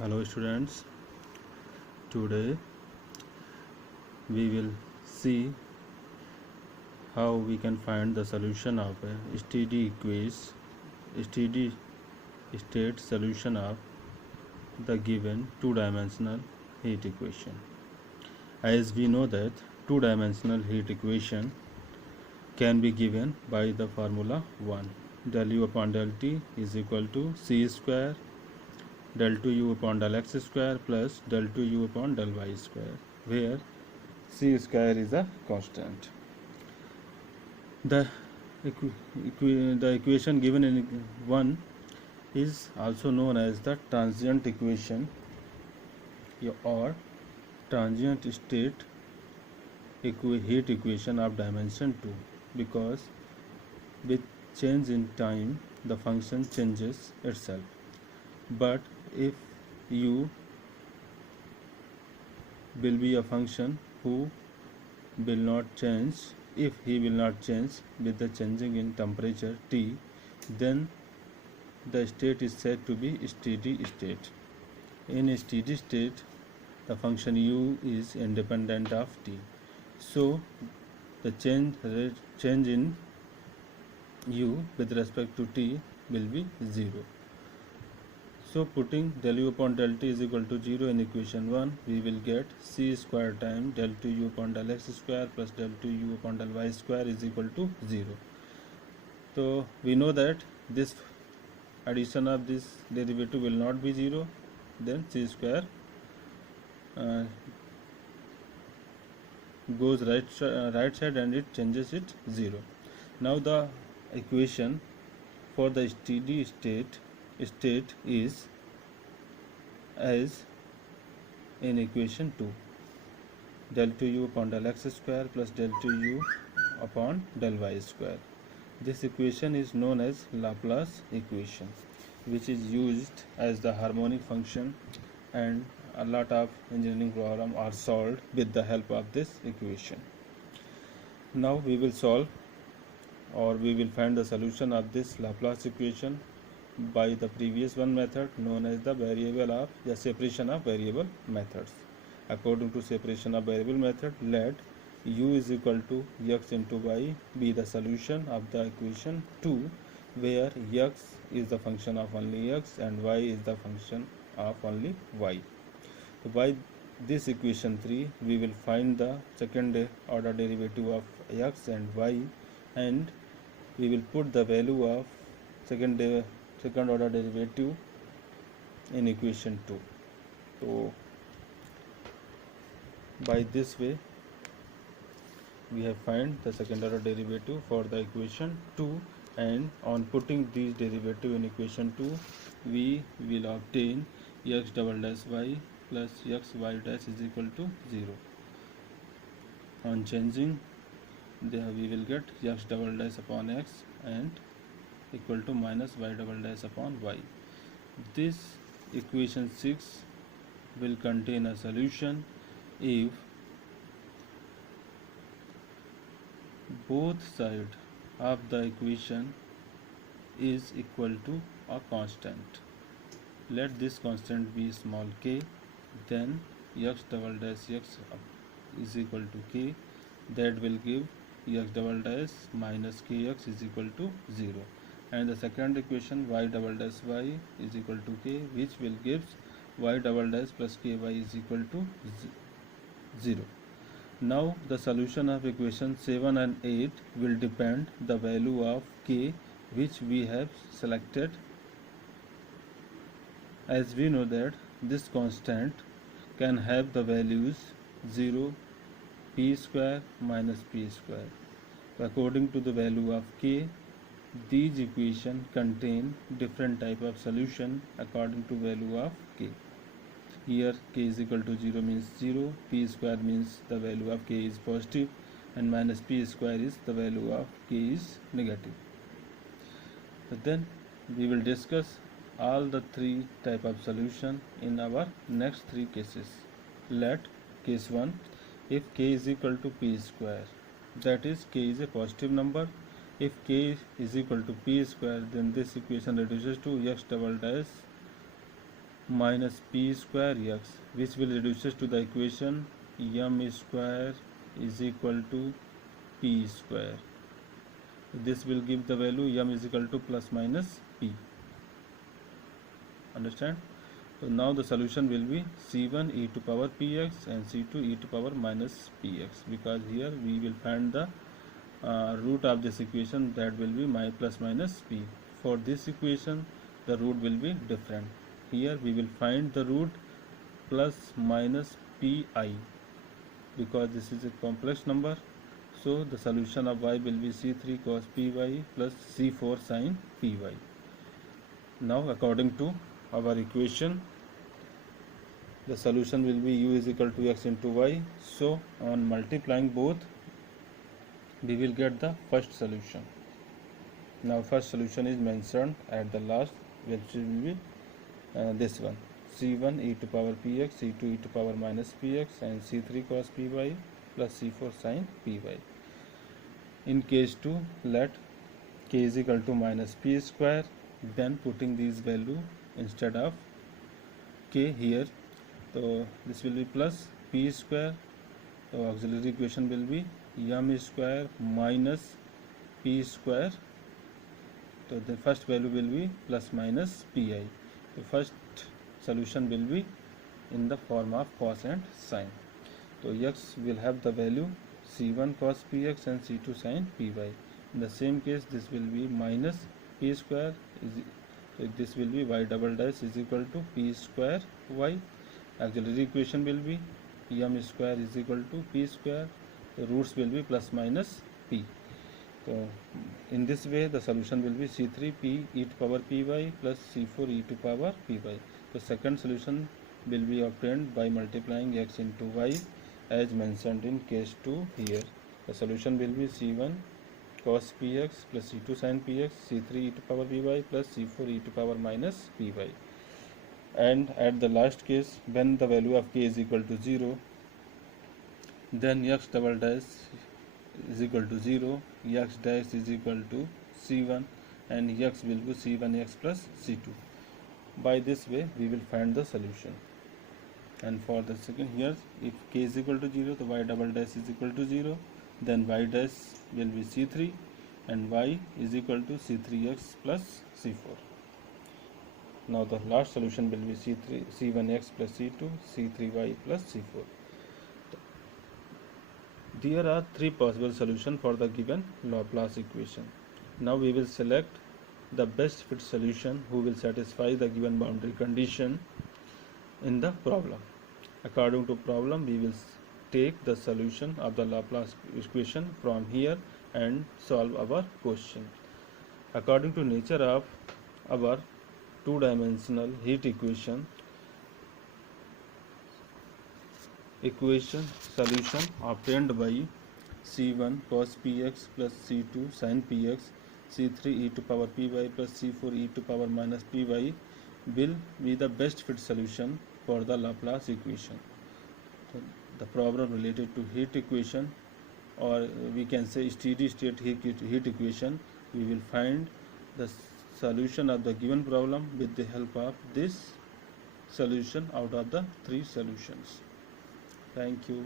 Hello students, today we will see how we can find the solution of a steady state solution of the given two-dimensional heat equation. As we know that two-dimensional heat equation can be given by the formula 1. Del U upon del T is equal to C square del 2U upon del X square plus del 2U upon del Y square, where C square is a constant. The equation given in 1 is also known as the transient equation or transient state heat equation of dimension 2, because with change in time the function changes itself. But if u will be a function who will not change, if he will not change with the changing in temperature T, then the state is said to be steady state. In a steady state, the function u is independent of T, so the change in u with respect to T will be 0. So putting del u upon del T is equal to 0 in equation 1, we will get C square times del 2u upon del X square plus del 2u upon del Y square is equal to 0. So we know that this addition of this derivative will not be 0, then C square goes right side and it changes it 0. Now the equation for the steady state is as in equation 2, del 2u upon del X square plus del 2u upon del Y square. This equation is known as Laplace equation, which is used as the harmonic function, and a lot of engineering problems are solved with the help of this equation. Now we will solve, or we will find the solution of this Laplace equation by the previous one method known as the separation of variable methods. According to separation of variable method, let u is equal to x into y be the solution of the equation 2, where x is the function of only x and y is the function of only y. So by this equation 3, we will find the second order derivative of x and y, and we will put the value of second order derivative in equation 2. So by this way we have find the second order derivative for the equation 2, and on putting these derivative in equation 2, we will obtain x double dash y plus x y dash is equal to 0. On changing, there we will get x double dash upon x and equal to minus y double dash upon y. This equation 6 will contain a solution if both sides of the equation is equal to a constant. Let this constant be small k, then x double dash x is equal to k, that will give x double dash minus kx is equal to 0, and the second equation y double dash y is equal to k, which will give y double dash plus ky is equal to 0. Now the solution of equation 7 and 8 will depend the value of k which we have selected, as we know that this constant can have the values 0, p square minus p square. According to the value of k, these equations contain different type of solution according to value of k. Here k is equal to 0 means 0, p square means the value of k is positive, and minus p square is the value of k is negative. But then we will discuss all the three type of solution in our next three cases. Let case 1, if k is equal to p square, that is k is a positive number. If k is equal to p square, then this equation reduces to x double dash minus p square x, which will reduces to the equation m square is equal to p square. This will give the value m is equal to plus minus p. Understand? So now the solution will be c1 e to power px and c2 e to power minus px, because here we will find the root of this equation, that will be my plus minus p. For this equation the root will be different. Here we will find the root plus minus pi, because this is a complex number. So the solution of y will be c3 cos py plus c4 sin py. Now according to our equation, the solution will be u is equal to x into y. So on multiplying both, we will get the first solution. Now first solution is mentioned at the last, which will be this one, c1 e to power px, c2 e to power minus px and c3 cos py plus c4 sin py. In case 2, let k is equal to minus p square, then putting these value instead of k here, so this will be plus p square. So auxiliary equation will be m square minus p square. So the first value will be plus minus pi. The first solution will be in the form of cos and sin. So x will have the value c1 cos px and c2 sin py. In the same case, this will be minus p square so this will be y double dash is equal to p square y. Auxiliary equation will be m square is equal to p square. The roots will be plus minus p. So in this way the solution will be c3p e to power py plus c4 e to power py. The second solution will be obtained by multiplying x into y as mentioned in case 2 here. The solution will be c1 cos px plus c2 sin px, c3 e to power py plus c4 e to power minus py. And at the last case, when the value of k is equal to 0, then x double dash is equal to 0, x dash is equal to c1 and x will be c1x plus c2. By this way we will find the solution. And for the second here, if k is equal to 0, the y double dash is equal to 0, then y dash will be c3 and y is equal to c3x plus c4. Now the last solution will be c1x plus c2, c3y plus c4. There are three possible solutions for the given Laplace equation. Now we will select the best fit solution who will satisfy the given boundary condition in the problem. According to problem, we will take the solution of the Laplace equation from here and solve our question. According to nature of our two-dimensional heat equation solution obtained by c1 cos px plus c2 sin px, c3 e to power py plus c4 e to power minus py will be the best fit solution for the Laplace equation. So the problem related to heat equation, or we can say steady state heat equation, we will find the solution of the given problem with the help of this solution out of the three solutions. Thank you.